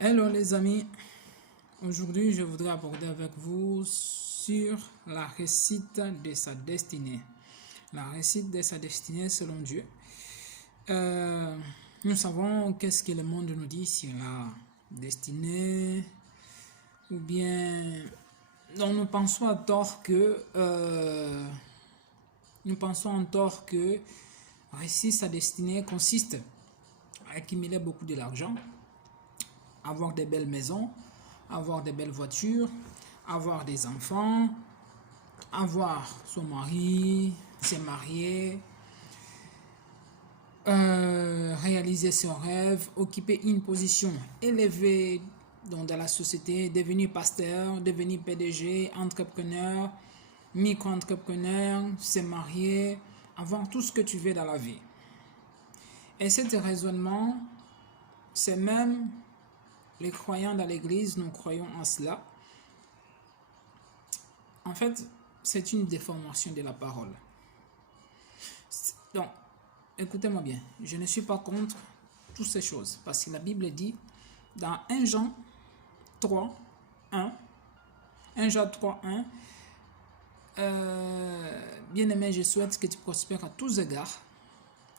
Hello les amis, aujourd'hui je voudrais aborder avec vous sur la réussite de sa destinée. La réussite de sa destinée selon Dieu. Nous savons qu'est-ce que le monde nous dit sur la destinée, ou bien nous pensons à tort que réussir sa destinée consiste à accumuler beaucoup de l'argent, avoir des belles maisons, avoir des belles voitures, avoir des enfants, avoir son mari, se marier, réaliser son rêve, occuper une position élevée dans la société, devenir pasteur, devenir PDG, entrepreneur, micro-entrepreneur, se marier, avoir tout ce que tu veux dans la vie. Et cet raisonnement, c'est même les croyants dans l'église, nous croyons en cela. En fait, c'est une déformation de la parole. Donc, écoutez-moi bien, je ne suis pas contre toutes ces choses, parce que la Bible dit dans 1 Jean 3, 1, 1 Jean 3, 1, bien-aimé, je souhaite que tu prospères à tous égards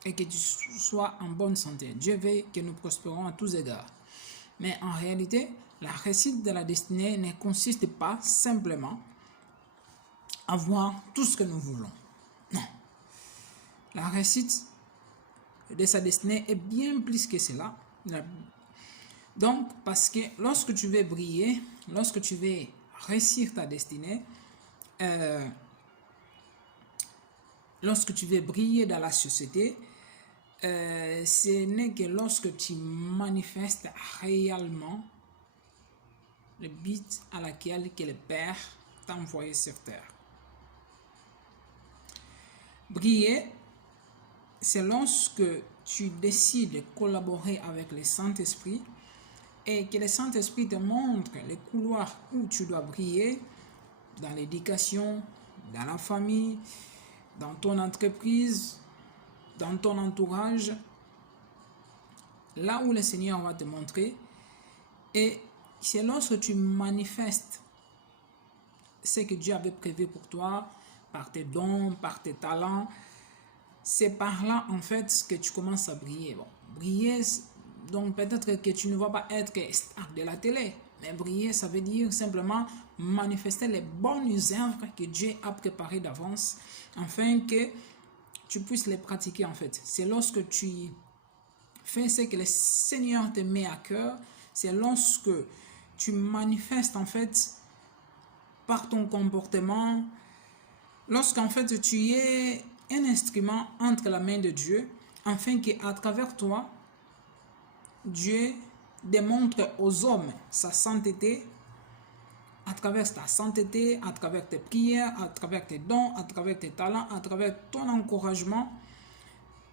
et que tu sois en bonne santé. Dieu veut que nous prospérons à tous égards. Mais en réalité, la réussite de la destinée ne consiste pas simplement à avoir tout ce que nous voulons. Non. La réussite de sa destinée est bien plus que cela. Donc, parce que lorsque tu veux briller, lorsque tu veux réussir ta destinée, lorsque tu veux briller dans la société, ce n'est que lorsque tu manifestes réellement le but à laquelle que le Père t'a envoyé sur terre. Briller, c'est lorsque tu décides de collaborer avec le Saint-Esprit et que le Saint-Esprit te montre les couloirs où tu dois briller dans l'éducation, dans la famille, dans ton entreprise, dans ton entourage, là où le Seigneur va te montrer. Et c'est lorsque tu manifestes ce que Dieu avait prévu pour toi, par tes dons, par tes talents, c'est par là en fait que tu commences à briller. Bon, briller, donc peut-être que tu ne vas pas être star de la télé, mais briller, ça veut dire simplement manifester les bonnes œuvres que Dieu a préparées d'avance, afin que tu puisses les pratiquer en fait. C'est lorsque tu fais ce que le Seigneur te met à cœur, c'est lorsque tu manifestes en fait par ton comportement, lorsqu'en fait tu es un instrument entre la main de Dieu, afin qu'à travers toi, Dieu démontre aux hommes sa sainteté, à travers ta sainteté, à travers tes prières, à travers tes dons, à travers tes talents, à travers ton encouragement,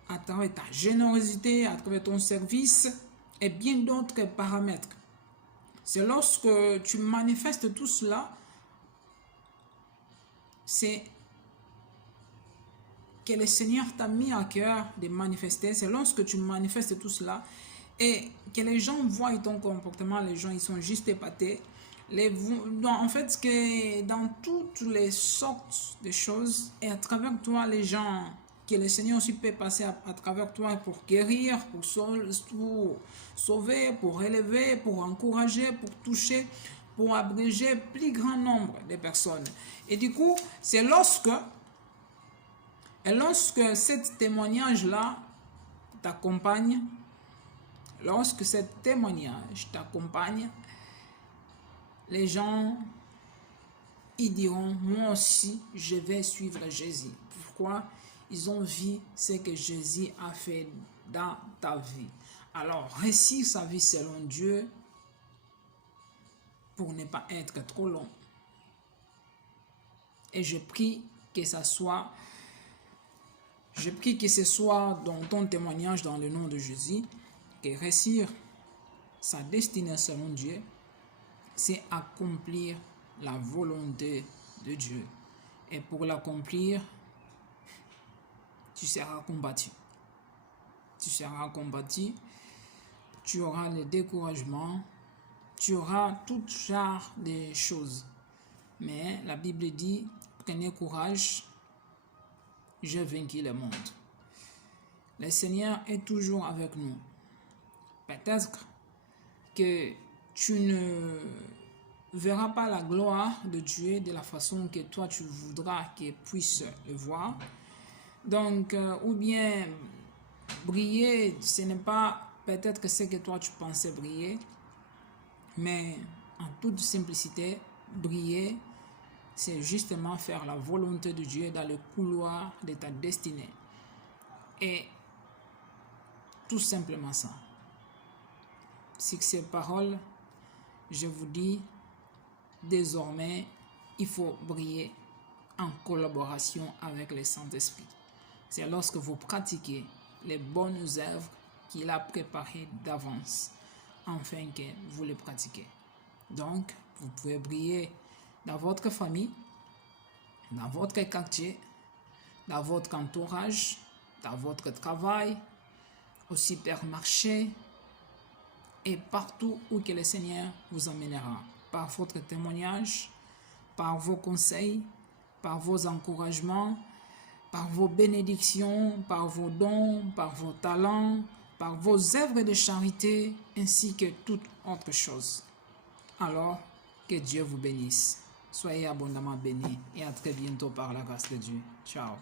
à travers ta générosité, à travers ton service et bien d'autres paramètres. C'est lorsque tu manifestes tout cela, c'est que le Seigneur t'a mis à cœur de manifester. C'est lorsque tu manifestes tout cela et que les gens voient ton comportement, les gens ils sont juste épatés. En fait, que dans toutes les sortes de choses, et à travers toi, les gens, que le Seigneur aussi peut passer à travers toi pour guérir, pour sauver, pour élever, pour encourager, pour toucher, pour abréger plus grand nombre de personnes. Et du coup, c'est lorsque ce témoignage-là t'accompagne, les gens, ils diront, moi aussi, je vais suivre Jésus. Pourquoi? Ils ont vu ce que Jésus a fait dans ta vie. Alors, réussir sa vie selon Dieu, pour ne pas être trop long. Et je prie que ce soit dans ton témoignage dans le nom de Jésus, que réussir sa destinée selon Dieu, c'est accomplir la volonté de Dieu. Et pour l'accomplir, tu seras combattu. Tu seras combattu, tu auras le découragement, tu auras tout genre de choses. Mais la Bible dit, prenez courage, j'ai vaincu le monde. Le Seigneur est toujours avec nous. Peut-être que tu ne verras pas la gloire de Dieu de la façon que toi tu voudras qu'il puisse le voir. Donc, ou bien briller, ce n'est pas peut-être que c'est que toi tu pensais briller, mais en toute simplicité, briller, c'est justement faire la volonté de Dieu dans le couloir de ta destinée. Et tout simplement ça. Sur ces paroles, je vous dis, désormais, il faut briller en collaboration avec le Saint-Esprit. C'est lorsque vous pratiquez les bonnes œuvres qu'il a préparées d'avance, afin que vous les pratiquez. Donc, vous pouvez briller dans votre famille, dans votre quartier, dans votre entourage, dans votre travail, au supermarché et partout où que le Seigneur vous emmènera. Par votre témoignage, par vos conseils, par vos encouragements, par vos bénédictions, par vos dons, par vos talents, par vos œuvres de charité, ainsi que toute autre chose. Alors, que Dieu vous bénisse. Soyez abondamment bénis et à très bientôt par la grâce de Dieu. Ciao.